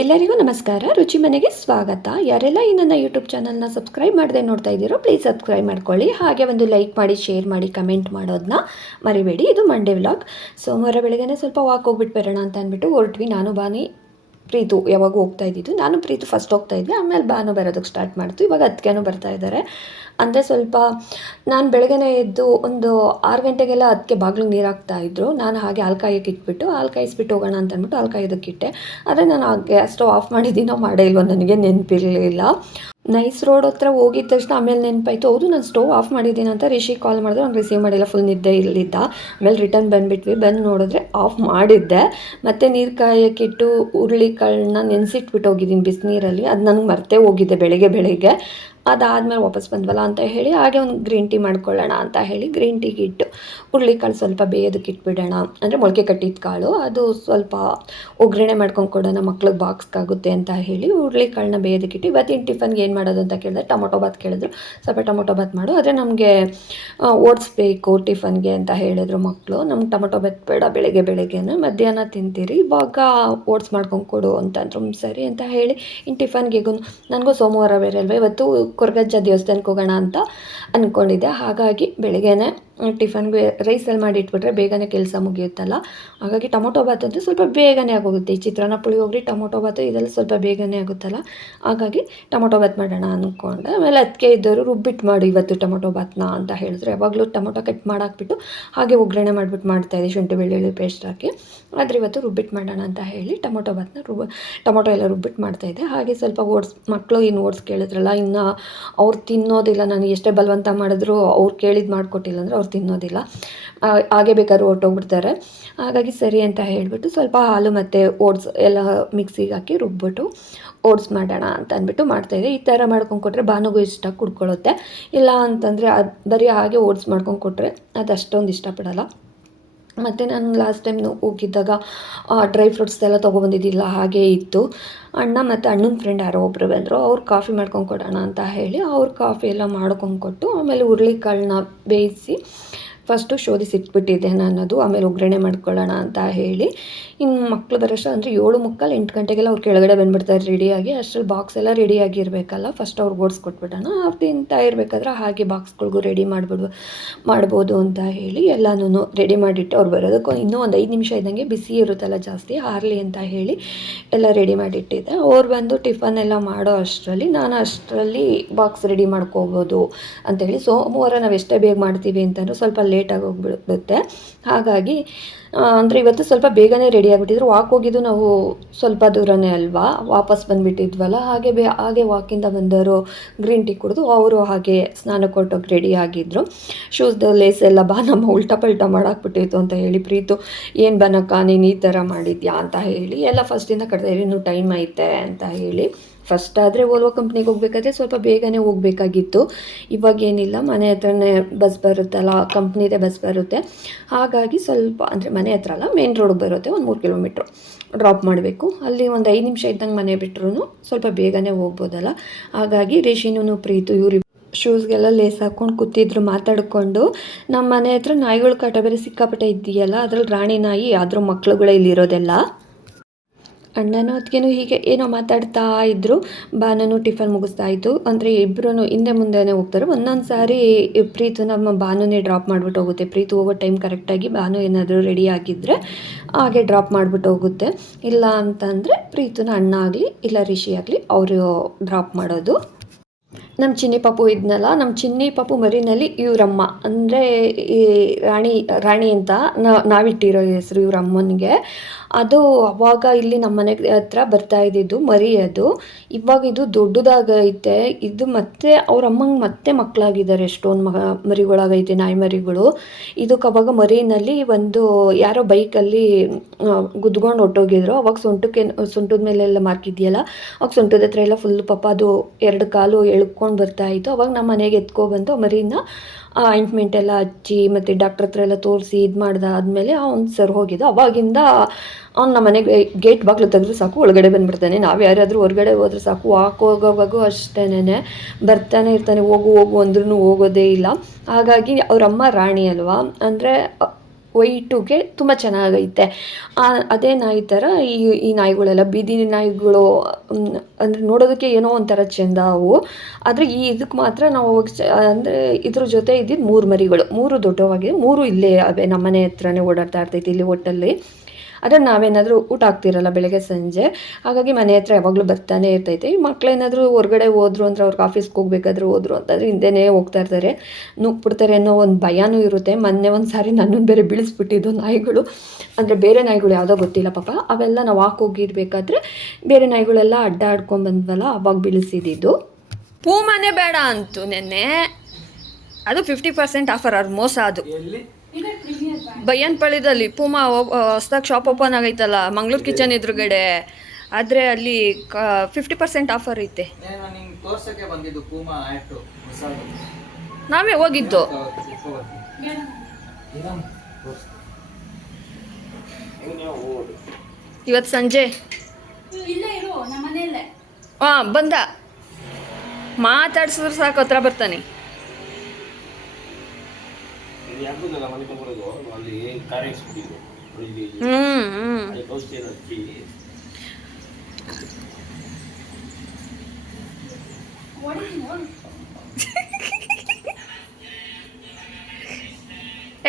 ಎಲ್ಲರಿಗೂ ನಮಸ್ಕಾರ. ರುಚಿ ಮನೆಗೆ ಸ್ವಾಗತ. ಯಾರೆಲ್ಲ ಈ ನನ್ನ ಯೂಟ್ಯೂಬ್ ಚಾನಲ್ನ ಸಬ್ಸ್ಕ್ರೈಬ್ ಮಾಡದೆ ನೋಡ್ತಾ ಇದ್ದೀರೋ ಪ್ಲೀಸ್ ಸಬ್ಸ್ಕ್ರೈಬ್ ಮಾಡ್ಕೊಳ್ಳಿ. ಹಾಗೆ ಒಂದು ಲೈಕ್ ಮಾಡಿ, ಶೇರ್ ಮಾಡಿ, ಕಮೆಂಟ್ ಮಾಡೋದನ್ನ ಮರಿಬೇಡಿ. ಇದು ಮಂಡೇ ವ್ಲಾಗ್. ಸೋಮವಾರ ಬೆಳಗ್ಗೆ ಸ್ವಲ್ಪ ವಾಕ್ ಹೋಗ್ಬಿಟ್ಟು ಬರೋಣ ಅಂತ ಅಂದ್ಬಿಟ್ಟು ಹೊರಟ್ವಿ. ನಾನು ಬಾನಿ ಪ್ರೀತು ಯಾವಾಗ ಹೋಗ್ತಾ ಇದ್ದಿದ್ದು. ನಾನು ಪ್ರೀತು ಫಸ್ಟ್ ಹೋಗ್ತಾ ಇದ್ವಿ, ಆಮೇಲೆ ಬಾನು ಬರೋದಕ್ಕೆ ಸ್ಟಾರ್ಟ್ ಮಾಡ್ತು. ಇವಾಗ ಅದಕ್ಕೇನೋ ಬರ್ತಾ ಇದ್ದಾರೆ. ಅಂದರೆ ಸ್ವಲ್ಪ ನಾನು ಬೆಳಗ್ಗೆ ಎದ್ದು ಒಂದು 6 ಗಂಟೆಗೆಲ್ಲ ಅದಕ್ಕೆ ಬಾಗಿಲಿಗೆ ನೀರು ಹಾಕ್ತಾಯಿದ್ರು. ನಾನು ಹಾಗೆ ಹಾಲು ಕಾಯೋಕ್ಕೆ ಇಟ್ಬಿಟ್ಟು ಹಾಲು ಕಾಯಿಸ್ಬಿಟ್ಟು ಹೋಗೋಣ ಅಂತ ಅಂದ್ಬಿಟ್ಟು ಹಾಲು ಕಾಯೋದಕ್ಕೆ ಇಟ್ಟೆ. ಆದರೆ ನಾನು ಗ್ಯಾಸ್ ಸ್ಟವ್ ಆಫ್ ಮಾಡಿದ್ದೀನೋ ಮಾಡೇ ಇಲ್ವೋ ನನಗೆ ನೆನಪಿರಲಿಲ್ಲ. ನೈಸ್ ರೋಡ್ ಹತ್ರ ಹೋಗಿದ ತಕ್ಷಣ ಆಮೇಲೆ ನೆನಪಾಯಿತು, ಹೌದು ನಾನು ಸ್ಟವ್ ಆಫ್ ಮಾಡಿದ್ದೀನಿ ಅಂತ. ರಿಷಿ ಕಾಲ್ ಮಾಡಿದ್ರು, ಅವ್ನು ರಿಸೀವ್ ಮಾಡಿಲ್ಲ, ಫುಲ್ ನಿದ್ದೆ ಇರಲಿದ್ದ. ಆಮೇಲೆ ರಿಟರ್ನ್ ಬಂದುಬಿಟ್ವಿ. ಬಂದು ನೋಡಿದ್ರೆ ಆಫ್ ಮಾಡಿದ್ದೆ. ಮತ್ತು ನೀರು ಕಾಯೋಕ್ಕಿಟ್ಟು ಹುರುಳಿಕಾಳನ್ನ ನೆನೆಸಿಟ್ಬಿಟ್ಟು ಹೋಗಿದ್ದೀನಿ ಬಿಸಿನೀರಲ್ಲಿ. ಅದು ನನಗೆ ಮರ್ತೇ ಹೋಗಿದ್ದೆ ಬೆಳಗ್ಗೆ. ಅದಾದಮೇಲೆ ವಾಪಸ್ ಬಂದ್ವಲ್ಲ ಅಂತ ಹೇಳಿ ಹಾಗೆ ಒಂದು ಗ್ರೀನ್ ಟೀ ಮಾಡ್ಕೊಳ್ಳೋಣ ಅಂತ ಹೇಳಿ ಗ್ರೀನ್ ಟೀಗೆ ಇಟ್ಟು ಹುರುಳಿಕಾಳು ಸ್ವಲ್ಪ ಬೇಯೋದಕ್ಕೆ ಇಟ್ಬಿಡೋಣ. ಅಂದರೆ ಮೊಳಕೆ ಕಟ್ಟಿದ ಕಾಳು, ಅದು ಸ್ವಲ್ಪ ಒಗ್ಗರಣೆ ಮಾಡ್ಕೊಂಡು ಕೊಡೋಣ ಮಕ್ಳಿಗೆ ಬಾಕ್ಸ್ಗಾಗುತ್ತೆ ಅಂತ ಹೇಳಿ ಹುರುಳಿಕಾಳನ್ನ ಬೇಯೋದಕ್ಕೆ ಇಟ್ಟು. ಇವತ್ತಿನ ಟಿಫನ್ಗೆ ಏನು ಮಾಡೋದು ಅಂತ ಕೇಳಿದ್ರೆ ಟೊಮೊಟೊ ಬಾತ್ ಕೇಳಿದ್ರು. ಸ್ವಲ್ಪ ಟೊಮೊಟೊ ಬಾತ್ ಮಾಡು, ಆದರೆ ನಮಗೆ ಓಟ್ಸ್ ಬೇಕು ಟಿಫನ್ಗೆ ಅಂತ ಹೇಳಿದ್ರು ಮಕ್ಕಳು. ನಮ್ಗೆ ಟೊಮೊಟೊ ಬಾತ್ ಬೇಡ, ಬೆಳಗ್ಗೆನೇ ಮಧ್ಯಾಹ್ನ ತಿಂತೀರಿ, ಇವಾಗ ಓಟ್ಸ್ ಮಾಡ್ಕೊಂಡು ಕೊಡು ಅಂತಂದ್ರು. ಸರಿ ಅಂತ ಹೇಳಿ ಇನ್ನು ಟಿಫನ್ಗೆಗೂ ನನಗೂ ಸೋಮವಾರ ಬೇರೆ ಅಲ್ವ, ಇವತ್ತು ಕೊರಗಜ್ಜ ದೇವಸ್ಥಾನಕ್ಕೆ ಹೋಗೋಣ ಅಂತ ಅಂದ್ಕೊಂಡಿದ್ದೆ. ಹಾಗಾಗಿ ಬೆಳಗ್ಗೆನೇ ಟಿಫನ್ಗೆ ರೈಸಲ್ಲಿ ಮಾಡಿ ಇಟ್ಬಿಟ್ರೆ ಬೇಗನೆ ಕೆಲಸ ಮುಗಿಯುತ್ತಲ್ಲ. ಹಾಗಾಗಿ ಟೊಮೊಟೊ ಬಾತ್ ಅಂತೂ ಸ್ವಲ್ಪ ಬೇಗನೆ ಆಗೋಗುತ್ತೆ. ಈ ಚಿತ್ರಾನ್ನ, ಪುಳಿಯೋಗರೆ, ಟೊಮೊಟೊ ಬಾತು ಇದೆಲ್ಲ ಸ್ವಲ್ಪ ಬೇಗನೆ ಆಗುತ್ತಲ್ಲ. ಹಾಗಾಗಿ ಟೊಮೊಟೊ ಬಾತ್ ಮಾಡೋಣ ಅಂದ್ಕೊಂಡೆ. ಆಮೇಲೆ ಅದಕ್ಕೆ ಇದ್ದವರು ರುಬ್ಬಿಟ್ಟು ಮಾಡಿ ಇವತ್ತು ಟೊಮೊಟೊ ಬಾತ್ನ ಅಂತ ಹೇಳಿದ್ರು. ಯಾವಾಗಲೂ ಟೊಮೊಟೊ ಕಟ್ ಮಾಡಾಕ್ಬಿಟ್ಟು ಹಾಗೆ ಒಗ್ಗರಣೆ ಮಾಡಿಬಿಟ್ಟು ಮಾಡ್ತಾಯಿದ್ದೆ, ಶುಂಠಿ ಬೆಳ್ಳುಳ್ಳಿ ಪೇಸ್ಟ್ ಹಾಕಿ. ಆದರೆ ಇವತ್ತು ರುಬ್ಬಿಟ್ಟು ಮಾಡೋಣ ಅಂತ ಹೇಳಿ ಟೊಮೊಟೊ ಬಾತ್ನ ಟೊಮೊಟೊ ಎಲ್ಲ ರುಬ್ಬಿಟ್ಟು ಮಾಡ್ತಾಯಿದ್ದೆ. ಹಾಗೆ ಸ್ವಲ್ಪ ಮಕ್ಕಳು ಇನ್ನು ಓಟ್ಸ್ ಕೇಳಿದ್ರಲ್ಲ, ಇನ್ನು ಅವ್ರು ತಿನ್ನೋದಿಲ್ಲ. ನಾನು ಎಷ್ಟೇ ಬಲವಂತ ಮಾಡಿದ್ರು ಅವ್ರು ಕೇಳಿದ್ದು ಮಾಡಿಕೊಟ್ಟಿಲ್ಲ ಅಂದರೆ ಅವ್ರು ತಿನ್ನೋದಿಲ್ಲ, ಹಾಗೆ ಬೇಕಾದ್ರೂ ಹೊರಟೋಗ್ಬಿಡ್ತಾರೆ. ಹಾಗಾಗಿ ಸರಿ ಅಂತ ಹೇಳಿಬಿಟ್ಟು ಸ್ವಲ್ಪ ಹಾಲು ಮತ್ತು ಓಟ್ಸ್ ಎಲ್ಲ ಮಿಕ್ಸಿಗೆ ಹಾಕಿ ರುಬ್ಬಿಟ್ಟು ಓಟ್ಸ್ ಮಾಡೋಣ ಅಂತ ಅಂದ್ಬಿಟ್ಟು ಮಾಡ್ತಾಯಿದ್ದೆ. ಈ ಥರ ಮಾಡ್ಕೊಂಡು ಕೊಟ್ಟರೆ ಬಾನುಗೂ ಇಷ್ಟ, ಕುಡ್ಕೊಳ್ಳುತ್ತೆ. ಇಲ್ಲ ಅಂತಂದರೆ ಅದು ಬರೀ ಹಾಗೆ ಓಟ್ಸ್ ಮಾಡ್ಕೊಂಡು ಕೊಟ್ಟರೆ ಅದು ಅಷ್ಟೊಂದು ಇಷ್ಟಪಡಲ್ಲ. ಮತ್ತು ನಾನು ಲಾಸ್ಟ್ ಟೈಮ್ ಹೋಗಿದ್ದಾಗ ಡ್ರೈ ಫ್ರೂಟ್ಸ್ ಎಲ್ಲ ತೊಗೊಬಂದಿದ್ದಿಲ್ಲ, ಹಾಗೇ ಇತ್ತು. ಅಣ್ಣ ಮತ್ತು ಅಣ್ಣನ ಫ್ರೆಂಡ್ ಯಾರೋ ಒಬ್ಬರು ಬಂದರು. ಅವ್ರು ಕಾಫಿ ಮಾಡ್ಕೊಂಡು ಕೊಡೋಣ ಅಂತ ಹೇಳಿ ಅವ್ರು ಕಾಫಿ ಎಲ್ಲ ಮಾಡ್ಕೊಂಡು ಕೊಟ್ಟು, ಆಮೇಲೆ ಹುರುಳಿಕಾಳನ್ನ ಬೇಯಿಸಿ ಫಸ್ಟು ಶೋಧಿಸಿಟ್ಬಿಟ್ಟಿದ್ದೆ ನಾನು ಅದು. ಆಮೇಲೆ ಒಗ್ಗರಣೆ ಮಾಡ್ಕೊಳ್ಳೋಣ ಅಂತ ಹೇಳಿ ಇನ್ನು ಮಕ್ಕಳು ಬರೋಷ್ಟು ಅಂದರೆ 7:45 8 ಗಂಟೆಗೆಲ್ಲ ಅವ್ರು ಕೆಳಗಡೆ ಬಂದುಬಿಡ್ತಾರೆ ರೆಡಿಯಾಗಿ. ಅಷ್ಟರಲ್ಲಿ ಬಾಕ್ಸ್ ಎಲ್ಲ ರೆಡಿಯಾಗಿರಬೇಕಲ್ಲ. ಫಸ್ಟ್ ಅವ್ರಿಗೆ ಓಡಿಸ್ಕೊಟ್ಬಿಡೋಣ, ಅವ್ರು ತಿಂತಾ ಇರಬೇಕಾದ್ರೆ ಹಾಗೆ ಬಾಕ್ಸ್ಗಳಿಗೂ ರೆಡಿ ಮಾಡ್ಬೋದು ಅಂತ ಹೇಳಿ ಎಲ್ಲನೂ ರೆಡಿ ಮಾಡಿಟ್ಟು ಅವ್ರು ಬರೋದಕ್ಕೂ ಇನ್ನೂ ಒಂದು 5 ನಿಮಿಷ ಇದ್ದಂಗೆ ಬಿಸಿ ಇರುತ್ತಲ್ಲ ಜಾಸ್ತಿ ಆರಲಿ ಅಂತ ಹೇಳಿ ಎಲ್ಲ ರೆಡಿ ಮಾಡಿಟ್ಟಿದ್ದೆ. ಅವ್ರು ಬಂದು ಟಿಫನ್ ಎಲ್ಲ ಮಾಡೋ ಅಷ್ಟರಲ್ಲಿ ಬಾಕ್ಸ್ ರೆಡಿ ಮಾಡ್ಕೋಬೋದು ಅಂತೇಳಿ. ಸೋಮವಾರ ನಾವು ಎಷ್ಟೇ ಬೇಗ ಮಾಡ್ತೀವಿ ಅಂತಂದ್ರೂ ಸ್ವಲ್ಪ ಲೇಟಾಗಿ ಹೋಗ್ಬಿಡುತ್ತೆ. ಹಾಗಾಗಿ ಅಂದರೆ ಇವತ್ತು ಸ್ವಲ್ಪ ಬೇಗನೆ ರೆಡಿ ಆಗಿಬಿಟ್ಟಿದ್ರು. ವಾಕ್ ಹೋಗಿದ್ದು ನಾವು ಸ್ವಲ್ಪ ದೂರನೇ ಅಲ್ವಾ, ವಾಪಸ್ ಬಂದುಬಿಟ್ಟಿದ್ವಲ್ಲ. ಹಾಗೆ ವಾಕಿಂದ ಬಂದವರು ಗ್ರೀನ್ ಟೀ ಕುಡಿದು ಅವರು ಹಾಗೆ ಸ್ನಾನಕ್ಕೆ ಹೊರಟೋಗಿ ರೆಡಿ ಆಗಿದ್ದರು. ಶೂಸ್ದು ಲೇಸ್ ಎಲ್ಲ ನಮ್ಮ ಉಲ್ಟಾ ಪಲ್ಟಾ ಮಾಡಾಕ್ಬಿಟ್ಟಿತ್ತು ಅಂತ ಹೇಳಿ ಪ್ರೀತು, ಏನು ಬನಕ್ಕ ನೀನು ಈ ಥರ ಮಾಡಿದ್ಯಾ ಅಂತ ಹೇಳಿ ಎಲ್ಲ ಫಸ್ಟಿಂದ ಕಟ್ತಾ ಇನ್ನೂ ಟೈಮ್ ಐತೆ ಅಂತ ಹೇಳಿ. ಫಸ್ಟ್ ಆದರೆ ಓಲ್ವೋ ಕಂಪ್ನಿಗೆ ಹೋಗ್ಬೇಕಾದ್ರೆ ಸ್ವಲ್ಪ ಬೇಗನೆ ಹೋಗಬೇಕಾಗಿತ್ತು. ಇವಾಗೇನಿಲ್ಲ, ಮನೆ ಹತ್ರನೇ ಬಸ್ ಬರುತ್ತಲ್ಲ, ಕಂಪ್ನಿದೇ ಬಸ್ ಬರುತ್ತೆ. ಹಾಗಾಗಿ ಸ್ವಲ್ಪ ಅಂದರೆ ಮನೆ ಹತ್ರ ಅಲ್ಲ, ಮೇನ್ ರೋಡಿಗೆ ಬರುತ್ತೆ, ಒಂದು 3 ಕಿಲೋಮೀಟ್ರು ಡ್ರಾಪ್ ಮಾಡಬೇಕು. ಅಲ್ಲಿ ಒಂದು 5 ನಿಮಿಷ ಇದ್ದಂಗೆ ಮನೆ ಬಿಟ್ಟರು ಸ್ವಲ್ಪ ಬೇಗನೆ ಹೋಗ್ಬೋದಲ್ಲ. ಹಾಗಾಗಿ ರಿಷಿನೂ ಪ್ರೀತು ಇವ್ರು ಶೂಸ್ಗೆಲ್ಲ ಲೇಸ್ ಹಾಕ್ಕೊಂಡು ಕೂತಿದ್ರು ಮಾತಾಡಿಕೊಂಡು. ನಮ್ಮ ಮನೆ ಹತ್ರ ನಾಯಿಗಳ ಕಾಟ ಬೇರೆ ಸಿಕ್ಕಾಪಟ್ಟೆ ಇದೆಯಲ್ಲ, ಅದ್ರಲ್ಲಿ ರಾಣಿ ನಾಯಿ, ಅದ್ರ ಮಕ್ಳುಗಳೇ ಇಲ್ಲಿರೋದೆಲ್ಲ. ಅಣ್ಣನೂ ಅದಕ್ಕೇನು ಹೀಗೆ ಏನೋ ಮಾತಾಡ್ತಾ ಇದ್ದರು. ಬಾನೂ ಟಿಫನ್ ಮುಗಿಸ್ತಾ ಇತ್ತು. ಅಂದರೆ ಇಬ್ಬರೂ ಹಿಂದೆ ಮುಂದೆನೇ ಹೋಗ್ತಾರೆ. ಒಂದೊಂದು ಸಾರಿ ಪ್ರೀತು ನಮ್ಮ ಬಾನುನೇ ಡ್ರಾಪ್ ಮಾಡಿಬಿಟ್ಟು ಹೋಗುತ್ತೆ. ಪ್ರೀತು ಹೋಗೋ ಟೈಮ್ ಕರೆಕ್ಟಾಗಿ ಬಾನು ಏನಾದರೂ ರೆಡಿ ಆಗಿದ್ದರೆ ಹಾಗೆ ಡ್ರಾಪ್ ಮಾಡಿಬಿಟ್ಟು ಹೋಗುತ್ತೆ. ಇಲ್ಲ ಅಂತಂದರೆ ಪ್ರೀತುನ ಅಣ್ಣ ಆಗಲಿ ಇಲ್ಲ ರಿಷಿ ಆಗಲಿ ಅವರು ಡ್ರಾಪ್ ಮಾಡೋದು. ನಮ್ಮ ಚಿನ್ನಿ ಪಾಪು ಇದ್ನಲ್ಲ, ನಮ್ಮ ಚಿನ್ನಿ ಪಾಪು ಮರಿನಲ್ಲಿ ಇವರಮ್ಮ ಅಂದರೆ ಈ ರಾಣಿ ಅಂತ ನಾವಿಟ್ಟಿರೋ ಹೆಸರು ಇವ್ರ ಅಮ್ಮನಿಗೆ. ಅದು ಅವಾಗ ಇಲ್ಲಿ ನಮ್ಮ ಮನೆ ಹತ್ರ ಬರ್ತಾ ಇದ್ದಿದ್ದು ಮರಿ. ಅದು ಇವಾಗ ಇದು ದೊಡ್ಡದಾಗೈತೆ. ಇದು ಮತ್ತೆ ಅವ್ರ ಅಮ್ಮಂಗೆ ಮತ್ತೆ ಮಕ್ಕಳಾಗಿದ್ದಾರೆ, ಎಷ್ಟೊಂದು ಮರಿಗಳಾಗೈತೆ, ನಾಯಿ ಮರಿಗಳು. ಇದಕ್ಕೆ ಅವಾಗ ಮರಿನಲ್ಲಿ ಒಂದು ಯಾರೋ ಬೈಕಲ್ಲಿ ಗುದ್ಕೊಂಡು ಹೊಟ್ಟೋಗಿದ್ರು. ಅವಾಗ ಸೊಂಟದ ಮೇಲೆಲ್ಲ ಮಾರ್ಕಿದೆಯಲ್ಲ, ಅವಾಗ ಸೊಂಟದ ಹತ್ರ ಎಲ್ಲ ಫುಲ್ ಪಾಪ ಅದು 2 ಕಾಲು ಎಳ್ಕೊಂಡು ಬರ್ತಾಯಿತ್ತು. ಅವಾಗ ನಮ್ಮ ಮನೆಗೆ ಎತ್ಕೊಬಂದು ಮರಿನ ಆಯಿಂಟ್ಮೆಂಟ್ ಎಲ್ಲ ಹಚ್ಚಿ ಮತ್ತು ಡಾಕ್ಟ್ರ್ ಹತ್ರ ಎಲ್ಲ ತೋರಿಸಿ ಇದು ಮಾಡ್ದಾದ್ಮೇಲೆ ಅವ್ನು ಸರ್ ಹೋಗಿದ್ದು. ಅವಾಗಿಂದ ಅವ್ನು ನಮ್ಮ ಮನೆಗೆ ಗೇಟ್ ಬಾಗಿಲು ತೆಗೆದ್ರೆ ಸಾಕು ಒಳಗಡೆ ಬಂದುಬಿಡ್ತಾನೆ. ನಾವು ಯಾರಾದರೂ ಹೊರಗಡೆ ಹೋದ್ರೆ ಸಾಕು, ಹೋಗೋವಾಗೂ ಅಷ್ಟೇನೆ ಬರ್ತಾನೆ ಇರ್ತಾನೆ. ಹೋಗು ಅಂದ್ರೂ ಹೋಗೋದೇ ಇಲ್ಲ. ಹಾಗಾಗಿ ಅವರಮ್ಮ ರಾಣಿ ಅಲ್ವಾ, ಅಂದರೆ ವೈಟುಗೆ ತುಂಬ ಚೆನ್ನಾಗೈತೆ. ಅದೇ ನಾಯಿ ಥರ ಈ ನಾಯಿಗಳೆಲ್ಲ ಬೀದಿ ನಾಯಿಗಳು ಅಂದರೆ ನೋಡೋದಕ್ಕೆ ಏನೋ ಒಂಥರ ಚೆಂದ ಅವು. ಆದರೆ ಇದಕ್ಕೆ ಮಾತ್ರ ನಾವು ಅಂದರೆ ಇದ್ರ ಜೊತೆ ಇದ್ದಿದ್ದು 3 ಮರಿಗಳು, 3 ದೊಡ್ಡವಾಗಿದೆ, 3 ಇಲ್ಲೇ ಅವೆ ನಮ್ಮನೆ ಹತ್ರನೇ ಓಡಾಡ್ತಾ ಇರ್ತೈತಿ ಇಲ್ಲಿ ಒಟ್ಟಲ್ಲಿ. ಆದರೆ ನಾವೇನಾದರೂ ಊಟ ಹಾಕ್ತಿರಲ್ಲ ಬೆಳಗ್ಗೆ ಸಂಜೆ, ಹಾಗಾಗಿ ಮನೆ ಹತ್ರ ಯಾವಾಗಲೂ ಬರ್ತಾನೆ ಇರ್ತೈತೆ. ಈ ಮಕ್ಕಳೇನಾದರೂ ಹೊರಗಡೆ ಹೋದ್ರು ಅಂದರೆ ಅವ್ರಿಗೆ ಆಫೀಸ್ಗೆ ಹೋಗ್ಬೇಕಾದ್ರೂ ಹೋದ್ರು ಅಂತಂದರೆ ಹಿಂದೆನೇ ಹೋಗ್ತಾ ಇರ್ತಾರೆ, ನುಗ್ಬಿಡ್ತಾರೆ ಅನ್ನೋ ಒಂದು ಭಯನೂ ಇರುತ್ತೆ. ಮೊನ್ನೆ ಒಂದು ಸಾರಿ ನನ್ನನ್ನು ಬೇರೆ ಬೀಳಿಸ್ಬಿಟ್ಟಿದ್ದು ನಾಯಿಗಳು, ಅಂದರೆ ಬೇರೆ ನಾಯಿಗಳು ಯಾವುದೋ ಗೊತ್ತಿಲ್ಲ ಪಾಪ, ಅವೆಲ್ಲ ನಾವು ಹೋಗಿರ್ಬೇಕಾದ್ರೆ ಬೇರೆ ನಾಯಿಗಳೆಲ್ಲ ಅಡ್ಡ ಆಡ್ಕೊಂಡ್ಬಂದ್ವಲ್ಲ ಅವಾಗ ಬೀಳಿಸಿದ್ದು. ಪೂಮನೆ ಬೇಡ ಅಂತು ನೆನ್ನೆ, ಅದು 50% ಆಫರ್, ಅವ್ರು ಮೋಸ. ಅದು ಬಯ್ಯನ್ಪಳ್ಳಿದಲ್ಲಿ ಪೂಮಾ ಹೊಸ್ದಾಗಿ ಶಾಪ್ ಓಪನ್ ಆಗೈತಲ್ಲ ಮಂಗಳೂರು ಕಿಚನ್ ಎದುರುಗಡೆ, ಆದರೆ ಅಲ್ಲಿ 50% ಆಫರ್ ಐತೆ. ನಾವೇ ಹೋಗಿದ್ದು ಇವತ್ತು ಸಂಜೆ. ಹಾಂ ಬಂದ, ಮಾತಾಡ್ಸಿದ್ರೆ ಸಾಕು ಹತ್ರ ಬರ್ತಾನೆ.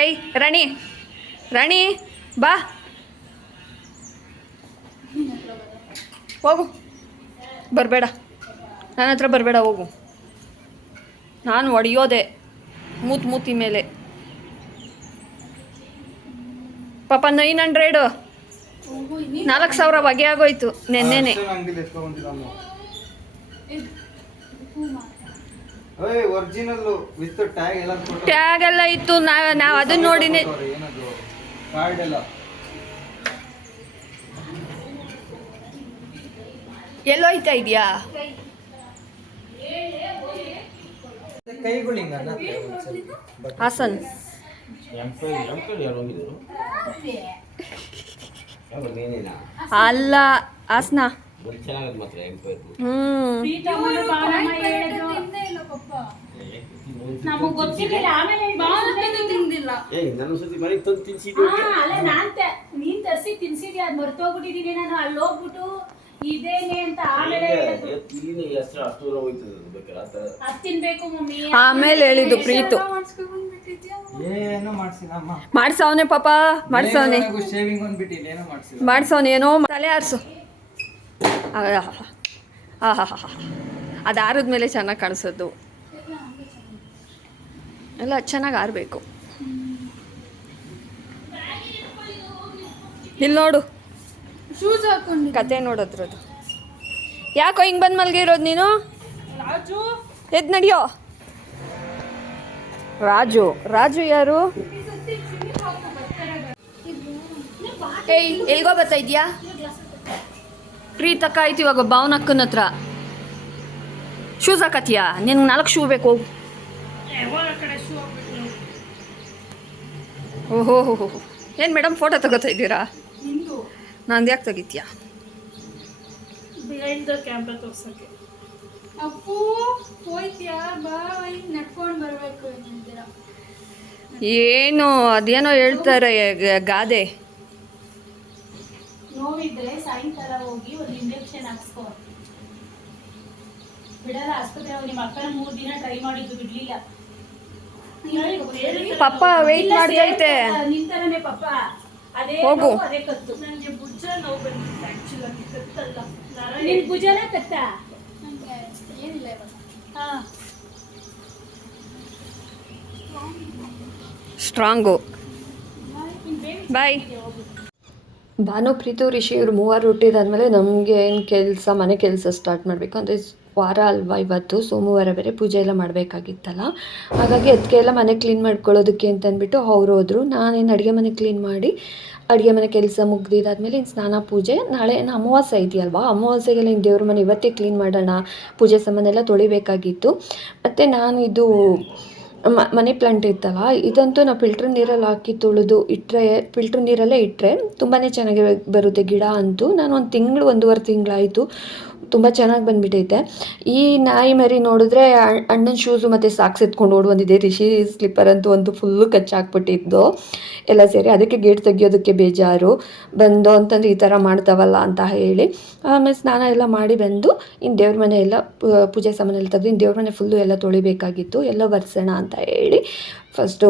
ಏಯ್ ರಾಣಿ, ರಾಣಿ ಬಾ, ಹೋಗು, ಬರಬೇಡ ನನ್ನ ಹತ್ರ ಬರಬೇಡ, ಹೋಗು. ನಾನು ಹೊಡೆಯೋದೆ ಮೂತಿ ಮೇಲೆ. ಪಾಪ 900 4,000 ಬಗೆ ಆಗೋಯ್ತು ನೆನ್ನೆನೆ. ಟ್ಯಾಗ್ ಎಲ್ಲ ಇತ್ತು, ನಾವು ಅದನ್ನ ನೋಡಿನೇ. ಎಲ್ಲೋಯ್ತಾ ಇದೆಯಾ? ಹಾಸನ್ ಅಲ್ಲ, ಹಾಸನ. ಆಮೇಲೆ ಹೇಳಿದ್ದು ಪ್ರೀತು ಮಾಡ್ಸವನೆ, ಪಾಪ ಮಾಡ್ಸವನೆ, ಏನೋ ತಲೆ ಆರಿಸು. ಅದು ಆರಿದ್ಮೇಲೆ ಚೆನ್ನಾಗಿ ಕಾಣಿಸೋದು ಎಲ್ಲ ಚೆನ್ನಾಗಿ ಆರಬೇಕು. ಇಲ್ಲಿ ನೋಡು, ಕತೆ ನೋಡೋದ್ರದ್ದು. ಯಾಕೋ ಹಿಂಗೆ ಬಂದು ಮಲ್ಗಿರೋದು ನೀನು? ಎದ್ದು ನಡಿಯೋ. ರಾಜು ಯಾರು? ಏಯ್ ಎಲ್ಗೋ ಬರ್ತಾ ಇದೆಯಾ? ಪ್ರೀತಕ್ಕ ಆಯ್ತು ಇವಾಗ ಭಾವನಕ್ಕನ ಹತ್ರ. ಶೂಸ್ ಹಾಕತ್ತೀಯಾ? ನಿನ್ಗೆ 4 ಶೂ ಬೇಕು. ಓಹೋ ಏನು ಮೇಡಮ್ ಫೋಟೋ ತಗೋತಾ ಇದ್ದೀರಾ? ನಂದು ಯಾಕೆ ತೆಗಿತೀಯಾ? ಏನು ಅದೇನೋ ಹೇಳ್ತಾರೆ ಗಾದೆ. ನೋವಿದ್ರೆ ಸಾಯಂಕಾಲ ಹೋಗಿ ಒಂದು ಇಂಜೆಕ್ಷನ್ ಹಾಕ್ಸ್ಕೊ. ಬಿಡಲ್ಲ ಆಸ್ಪತ್ರೆ ಹೋಗಿ. ನಿಮ್ಮ ಅಕ್ಕನ 3 ದಿನ ಟ್ರೈ ಮಾಡಿದ್ದು ಬಿಡ್ಲಿಲ್ಲ. ಪಪ್ಪ ವೇಟ್ ಮಾಡ್ತೈತೆ. ನಿಂತರನೇ ಪಪ್ಪ. ಅದೇ ಹೋಗು. ಅದೇ ಕತ್ತು. ನನಗೆ ಭುಜ ನೋವು ಬಂದಿತ್ತು ಆಕ್ಚುಲಿ, ಕತ್ತಲ್ಲ. ನಿನ್ ಭುಜನೇ ಕತ್ತ? ನನಗೆ ಏನಿಲ್ಲ ಇವಾಗ. ಹಾ ಸ್ಟ್ರಾಂಗು. ಬಾಯ್. ಭಾನು, ಪ್ರೀತು, ರಿಷಿ ಇವ್ರು 3 ಹುಟ್ಟಿದಾದ್ಮೇಲೆ ನಮಗೆ ಏನು ಕೆಲಸ, ಮನೆ ಕೆಲಸ ಸ್ಟಾರ್ಟ್ ಮಾಡಬೇಕು. ಅಂದರೆ ವಾರ ಅಲ್ವಾ ಇವತ್ತು, ಸೋಮವಾರ ಬೇರೆ ಪೂಜೆ ಎಲ್ಲ ಮಾಡಬೇಕಾಗಿತ್ತಲ್ಲ. ಹಾಗಾಗಿ ಅದಕ್ಕೆ ಎಲ್ಲ ಮನೆ ಕ್ಲೀನ್ ಮಾಡ್ಕೊಳ್ಳೋದಕ್ಕೆ ಅಂತಂದ್ಬಿಟ್ಟು ಅವ್ರು ಹೋದರು. ನಾನೇನು ಅಡುಗೆ ಮನೆ ಕ್ಲೀನ್ ಮಾಡಿ ಅಡುಗೆ ಮನೆ ಕೆಲಸ ಮುಗ್ದಿದ್ದಾದಮೇಲೆ ಇನ್ನು ಸ್ನಾನ, ಪೂಜೆ. ನಾಳೆ ಅಮಾವಾಸ್ಯೆ ಇದೆಯಲ್ವಾ, ಅಮಾವಾಸ್ಯೆಗೆಲ್ಲ ಇನ್ನು ದೇವ್ರ ಮನೆ ಇವತ್ತೇ ಕ್ಲೀನ್ ಮಾಡೋಣ, ಪೂಜೆ ಸಾಮಾನೆಲ್ಲ ತೊಳಿಬೇಕಾಗಿತ್ತು. ಮತ್ತು ನಾನು ಇದು ಮನಿ ಪ್ಲಾಂಟ್ ಇತ್ತಲ್ಲ, ಇದಂತೂ ನಾವು ಫಿಲ್ಟ್ರ್ ನೀರಲ್ಲಿ ಹಾಕಿ ತೊಳೆದು ಇಟ್ಟರೆ, ಫಿಲ್ಟ್ರ್ ನೀರಲ್ಲೇ ಇಟ್ಟರೆ ತುಂಬಾ ಚೆನ್ನಾಗಿ ಬರುತ್ತೆ ಗಿಡ ಅಂತೂ. ನಾನು 1 ತಿಂಗಳು 1.5 ತಿಂಗಳಾಯಿತು ತುಂಬ ಚೆನ್ನಾಗಿ ಬಂದುಬಿಟ್ಟೈತೆ. ಈ ನಾಯಿ ಮರಿ ನೋಡಿದ್ರೆ ಅಣ್ಣನ ಶೂಸು ಮತ್ತು ಸಾಕ್ಸ್ ಎತ್ಕೊಂಡು ಓಡಿ ಬಂದಿದೆ. ರಿಷಿ ಸ್ಲಿಪ್ಪರ್ ಅಂತೂ ಒಂದು ಫುಲ್ಲು ಕಚ್ಚಾಕ್ಬಿಟ್ಟಿದ್ದು ಎಲ್ಲ ಸೇರಿ. ಅದಕ್ಕೆ ಗೇಟ್ ತೆಗಿಯೋದಕ್ಕೆ ಬೇಜಾರು ಬಂದು ಅಂತಂದ್ರೆ ಈ ಥರ ಮಾಡ್ತಾವಲ್ಲ ಅಂತ ಹೇಳಿ. ಆಮೇಲೆ ಸ್ನಾನ ಎಲ್ಲ ಮಾಡಿ ಬಂದು ಇನ್ನು ದೇವ್ರ ಮನೆ ಎಲ್ಲ ಪೂಜೆ ಸಾಮಾನೆಲ್ಲ ತೆಗೆದು ಇನ್ನು ದೇವ್ರ ಮನೆ ಫುಲ್ಲು ಎಲ್ಲ ತೊಳಿಬೇಕಾಗಿತ್ತು. ಎಲ್ಲ ಒರೆಸೋಣ ಅಂತ ಹೇಳಿ ಫಸ್ಟು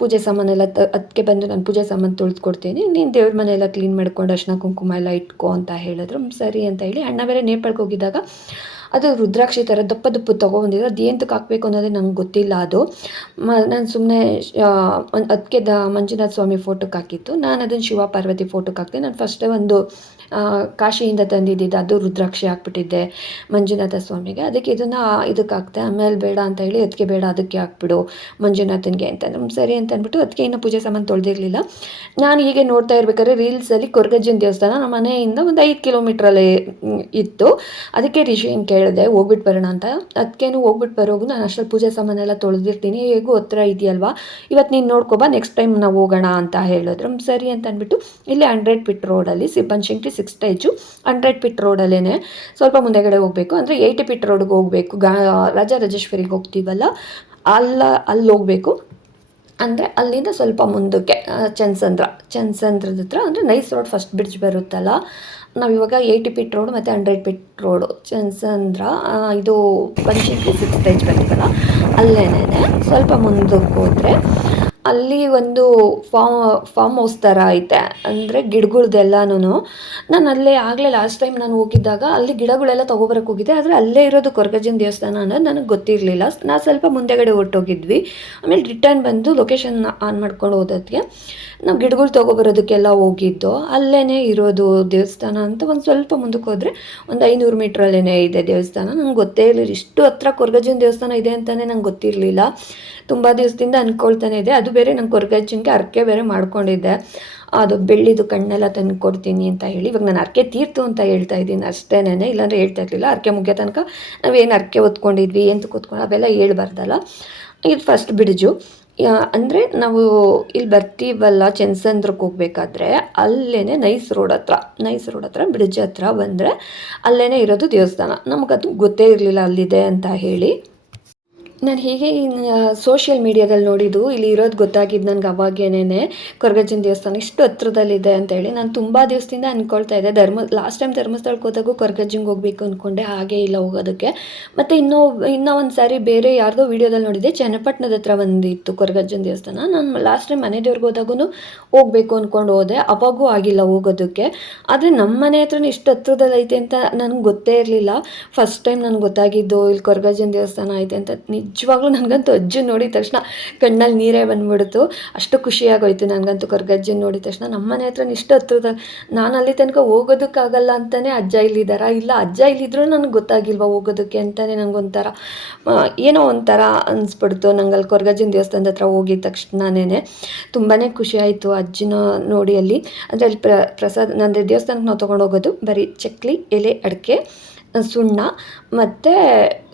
ಪೂಜೆ ಸಾಮಾನೆಲ್ಲ ಅದಕ್ಕೆ ಬಂದು ನಾನು ಪೂಜೆ ಸಾಮಾನು ತೊಳೆದುಕೊಡ್ತೀನಿ, ನೀನು ದೇವ್ರ ಮನೆಯೆಲ್ಲ ಕ್ಲೀನ್ ಮಾಡ್ಕೊಂಡು ಅರ್ಶಿನ ಕುಂಕುಮ ಎಲ್ಲ ಇಟ್ಕೊ ಅಂತ ಹೇಳಿದ್ರು. ಸರಿ ಅಂತ ಹೇಳಿ ಅಣ್ಣ ಬೇರೆ ನೇಪಾಳಕ್ಕೆ ಹೋಗಿದ್ದಾಗ ಅದು ರುದ್ರಾಕ್ಷಿ ಥರ ದಪ್ಪ ದಪ್ಪ ತೊಗೊಬಂದಿದ್ರು. ಅದು ಏನಕ್ಕೆ ಹಾಕಬೇಕು ಅನ್ನೋದೇ ನಂಗೆ ಗೊತ್ತಿಲ್ಲ. ಅದು ನಾನು ಸುಮ್ಮನೆ ಅದಕ್ಕೆ ಮಂಜುನಾಥ ಸ್ವಾಮಿ ಫೋಟೋಕ್ಕೆ ಹಾಕಿತ್ತು. ನಾನು ಅದನ್ನು ಶಿವ ಪಾರ್ವತಿ ಫೋಟೋಕ್ಕೆ ಹಾಕ್ತೆ. ನಾನು ಫಸ್ಟೇ ಒಂದು ಕಾಶಿಯಿಂದ ತಂದಿದ್ದಿದ್ದು ಅದು ರುದ್ರಾಕ್ಷಿ ಹಾಕ್ಬಿಟ್ಟಿದ್ದೆ ಮಂಜುನಾಥ ಸ್ವಾಮಿಗೆ. ಅದಕ್ಕೆ ಇದನ್ನು ಇದಕ್ಕೆ ಹಾಕ್ತೆ. ಆಮೇಲೆ ಬೇಡ ಅಂತ ಹೇಳಿ ಅದಕ್ಕೆ ಬೇಡ ಅದಕ್ಕೆ ಹಾಕ್ಬಿಡು ಮಂಜುನಾಥನಿಗೆ ಅಂತಂದ್ರೆ ಸರಿ ಅಂತ ಅಂದ್ಬಿಟ್ಟು ಅದಕ್ಕೆ ಇನ್ನೂ ಪೂಜೆ ಸಾಮಾನು ತೊಳೆದಿರಲಿಲ್ಲ. ನಾನು ಹೀಗೆ ನೋಡ್ತಾ ಇರ್ಬೇಕಾದ್ರೆ ರೀಲ್ಸಲ್ಲಿ ಕೊರಗಜ್ಜನ ದೇವಸ್ಥಾನ ನಮ್ಮ ಮನೆಯಿಂದ ಒಂದು 5 ಕಿಲೋಮೀಟ್ರಲ್ಲಿ ಇತ್ತು. ಅದಕ್ಕೆ ರಿಷಿನ ಕೇಳಿದೆ ಹೋಗ್ಬಿಟ್ಟು ಬರೋಣ ಅಂತ. ಅದಕ್ಕೇನು ಹೋಗ್ಬಿಟ್ಟು ಬರೋಗು ನಾನು ಅಷ್ಟರಲ್ಲಿ ಪೂಜೆ ಸಾಮಾನೆಲ್ಲ ತೊಳೆದಿರ್ತೀನಿ, ಹೇಗೂ ಹತ್ರ ಇದೆಯಲ್ವಾ ಇವತ್ತು ನೀನು ನೋಡ್ಕೊಬಾ, ನೆಕ್ಸ್ಟ್ ಟೈಮ್ ನಾವು ಹೋಗೋಣ ಅಂತ ಹೇಳಿದ್ರು. ಸರಿ ಅಂತ ಅಂದ್ಬಿಟ್ಟು ಇಲ್ಲಿ 100 ಫೀಟ್ ರೋಡಲ್ಲಿ ಬನಶಂಕರಿ 6 ಸ್ಟೇಜು 100 ಫೀಟ್ ರೋಡಲ್ಲೇ ಸ್ವಲ್ಪ ಮುಂದೆಗಡೆ ಹೋಗಬೇಕು. ಅಂದರೆ 80 ಫೀಟ್ ರೋಡ್ಗೆ ಹೋಗಬೇಕು. ರಾಜರಾಜೇಶ್ವರಿಗೆ ಹೋಗ್ತೀವಲ್ಲ ಅಲ್ಲಿ ಹೋಗಬೇಕು. ಅಂದರೆ ಅಲ್ಲಿಂದ ಸ್ವಲ್ಪ ಮುಂದಕ್ಕೆ ಚನ್ನಸಂದ್ರದ ಹತ್ರ ಅಂದರೆ ನೈಸ್ ರೋಡ್ ಫಸ್ಟ್ ಬ್ರಿಡ್ಜ್ ಬರುತ್ತಲ್ಲ, ನಾವಿವಾಗ 80 ಫೀಟ್ ರೋಡು ಮತ್ತು 100 ಫೀಟ್ ರೋಡು ಚನ್ನಸಂದ್ರ ಇದು ಬನಶಂಕರಿ 6 ಸ್ಟೇಜ್ ಬರ್ತೀವಲ್ಲ ಅಲ್ಲೇನೇ ಸ್ವಲ್ಪ ಮುಂದಕ್ಕೆ ಹೋದರೆ ಅಲ್ಲಿ ಒಂದು ಫಾರ್ಮ್ ಹೌಸ್ ಥರ ಐತೆ. ಅಂದರೆ ಗಿಡಗಳ್ದೆಲ್ಲನೂ ನಾನು ಅಲ್ಲೇ ಆಗಲೇ ಲಾಸ್ಟ್ ಟೈಮ್ ನಾನು ಹೋಗಿದ್ದಾಗ ಅಲ್ಲಿ ಗಿಡಗಳೆಲ್ಲ ತೊಗೊಬರಕ್ಕೆ ಹೋಗಿದ್ದೆ. ಆದರೆ ಅಲ್ಲೇ ಇರೋದು ಕೊರಗಜ್ಜನ ದೇವಸ್ಥಾನ ಅನ್ನೋದು ನನಗೆ ಗೊತ್ತಿರಲಿಲ್ಲ. ನಾನು ಸ್ವಲ್ಪ ಮುಂದೆಗಡೆ ಹೊರಟೋಗಿದ್ವಿ. ಆಮೇಲೆ ರಿಟರ್ನ್ ಬಂದು ಲೊಕೇಶನ್ ಆನ್ ಮಾಡ್ಕೊಂಡು ಹೋದೋದಕ್ಕೆ ನಾವು ಗಿಡಗಳು ತೊಗೊಬರೋದಕ್ಕೆಲ್ಲ ಹೋಗಿದ್ದು ಅಲ್ಲೇ ಇರೋದು ದೇವಸ್ಥಾನ ಅಂತ. ಒಂದು ಸ್ವಲ್ಪ ಮುಂದಕ್ಕೆ ಹೋದರೆ ಒಂದು 500 ಮೀಟ್ರಲ್ಲೇ ಇದೆ ದೇವಸ್ಥಾನ. ನಂಗೆ ಗೊತ್ತೇ ಇರಲಿಲ್ಲ ಇಷ್ಟು ಹತ್ರ ಕೊರಗಜ್ಜನ ದೇವಸ್ಥಾನ ಇದೆ ಅಂತಲೇ ನಂಗೆ ಗೊತ್ತಿರಲಿಲ್ಲ. ತುಂಬ ದಿವಸದಿಂದ ಅಂದ್ಕೊಳ್ತಾನೆ ಇದೆ. ಅದು ಬೇರೆ ನಂಗೆ ಕೊರಗಜ್ಜನಿಗೆ ಅರ್ಕೆ ಬೇರೆ ಮಾಡ್ಕೊಂಡಿದ್ದೆ, ಅದು ಬೆಳ್ಳಿದು ಕಣ್ಣೆಲ್ಲ ತಂದು ಕೊಡ್ತೀನಿ ಅಂತ ಹೇಳಿ. ಇವಾಗ ನಾನು ಅರ್ಕೆ ತೀರ್ತು ಅಂತ ಹೇಳ್ತಾ ಇದ್ದೀನಿ ಅಷ್ಟೇನೇ, ಇಲ್ಲಾಂದರೆ ಹೇಳ್ತಾ ಇರಲಿಲ್ಲ. ಅರ್ಕೆ ಮುಗಿಯೋ ತನಕ ನಾವೇನು ಅರ್ಕೆ ಹೊತ್ಕೊಂಡಿದ್ವಿ ಎಂತ ಕೂತ್ಕೊಂಡು ಅವೆಲ್ಲ ಹೇಳ್ಬಾರ್ದಲ್ಲ. ಇದು ಫಸ್ಟ್ ಬ್ರಿಡ್ಜು. ಅಂದರೆ ನಾವು ಇಲ್ಲಿ ಬರ್ತೀವಲ್ಲ ಚನ್ನಸಂದ್ರಕ್ಕೆ ಹೋಗ್ಬೇಕಾದ್ರೆ ಅಲ್ಲೇ ನೈಸ್ ರೋಡ್ ಹತ್ರ ಬ್ರಿಡ್ಜ್ ಹತ್ರ ಬಂದರೆ ಅಲ್ಲೇ ಇರೋದು ದೇವಸ್ಥಾನ. ನಮಗದು ಗೊತ್ತೇ ಇರಲಿಲ್ಲ ಅಲ್ಲಿದೆ ಅಂತ ಹೇಳಿ. ನಾನು ಹೀಗೆ ಸೋಷಿಯಲ್ ಮೀಡಿಯಾದಲ್ಲಿ ನೋಡಿದ್ದು ಇಲ್ಲಿ ಇರೋದು ಗೊತ್ತಾಗಿದ್ದು ನನಗೆ ಅವಾಗೇನೆ ಕೊರಗಜ್ಜನ ದೇವಸ್ಥಾನ ಇಷ್ಟು ಹತ್ರದಲ್ಲಿದೆ ಅಂತೇಳಿ. ನಾನು ತುಂಬ ದಿವಸದಿಂದ ಅಂದ್ಕೊಳ್ತಾ ಇದ್ದೆ. ಲಾಸ್ಟ್ ಟೈಮ್ ಧರ್ಮಸ್ಥಳಕ್ಕೆ ಹೋದಾಗೂ ಕೊರಗಜ್ಜಂಗೆ ಹೋಗಬೇಕು ಅಂದ್ಕೊಂಡೆ, ಹಾಗೇ ಇಲ್ಲ ಹೋಗೋದಕ್ಕೆ. ಮತ್ತು ಇನ್ನೂ ಒಂದು ಸಾರಿ ಬೇರೆ ಯಾರ್ದೋ ವೀಡಿಯೋದಲ್ಲಿ ನೋಡಿದ್ದೆ, ಚನ್ನಪಟ್ಟಣದ ಹತ್ರ ಒಂದಿತ್ತು ಕೊರಗಜ್ಜನ ದೇವಸ್ಥಾನ. ನಾನು ಲಾಸ್ಟ್ ಟೈಮ್ ಮನೆ ದೇವ್ರಿಗೆ ಹೋದಾಗೂ ಹೋಗಬೇಕು ಅಂದ್ಕೊಂಡು ಹೋದೆ, ಅವಾಗೂ ಆಗಿಲ್ಲ ಹೋಗೋದಕ್ಕೆ. ಆದರೆ ನಮ್ಮ ಮನೆ ಹತ್ರನೇ ಇಷ್ಟು ಹತ್ರದಲ್ಲಿ ಐತೆ ಅಂತ ನನಗೆ ಗೊತ್ತೇ ಇರಲಿಲ್ಲ. ಫಸ್ಟ್ ಟೈಮ್ ನನಗೆ ಗೊತ್ತಾಗಿದ್ದು ಇಲ್ಲಿ ಕೊರಗಜ್ಜನ ದೇವಸ್ಥಾನ ಐತೆ ಅಂತ. ನಿಜವಾಗ್ಲೂ ನನಗಂತೂ ಅಜ್ಜನ ನೋಡಿದ ತಕ್ಷಣ ಕಣ್ಣಲ್ಲಿ ನೀರೇ ಬಂದ್ಬಿಡ್ತು. ಅಷ್ಟು ಖುಷಿಯಾಗೋಯ್ತು ನನಗಂತೂ ಕೊರಗಜ್ಜನ ನೋಡಿದ ತಕ್ಷಣ. ನಮ್ಮ ಮನೆ ಹತ್ರ ಇಷ್ಟು ಹತ್ರದ, ನಾನು ಅಲ್ಲಿ ತನಕ ಹೋಗೋದಕ್ಕಾಗಲ್ಲ ಅಂತಲೇ ಅಜ್ಜ ಇಲ್ಲಿದ್ದಾರಾ, ಇಲ್ಲ ಅಜ್ಜ ಇಲ್ಲಿದ್ರೂ ನನಗೆ ಗೊತ್ತಾಗಿಲ್ವ ಹೋಗೋದಕ್ಕೆ ಅಂತಲೇ ನನಗೊಂಥರ ಏನೋ ಒಂಥರ ಅನಿಸ್ಬಿಡ್ತು. ನಂಗೆ ಅಲ್ಲಿ ಕೊರಗಜ್ಜನ ದೇವಸ್ಥಾನದ ಹತ್ರ ಹೋಗಿದ ತಕ್ಷಣನೇ ತುಂಬಾ ಖುಷಿ ಆಯಿತು ಅಜ್ಜನ ನೋಡಿ ಅಲ್ಲಿ. ಅಂದರೆ ಅಲ್ಲಿ ಪ್ರಸಾದ ಅಂದರೆ ದೇವಸ್ಥಾನಕ್ಕೆ ನಾವು ತೊಗೊಂಡು ಹೋಗೋದು ಬರೀ ಚಕ್ಲಿ, ಎಲೆ, ಅಡಿಕೆ, ಸುಣ್ಣ ಮತ್ತು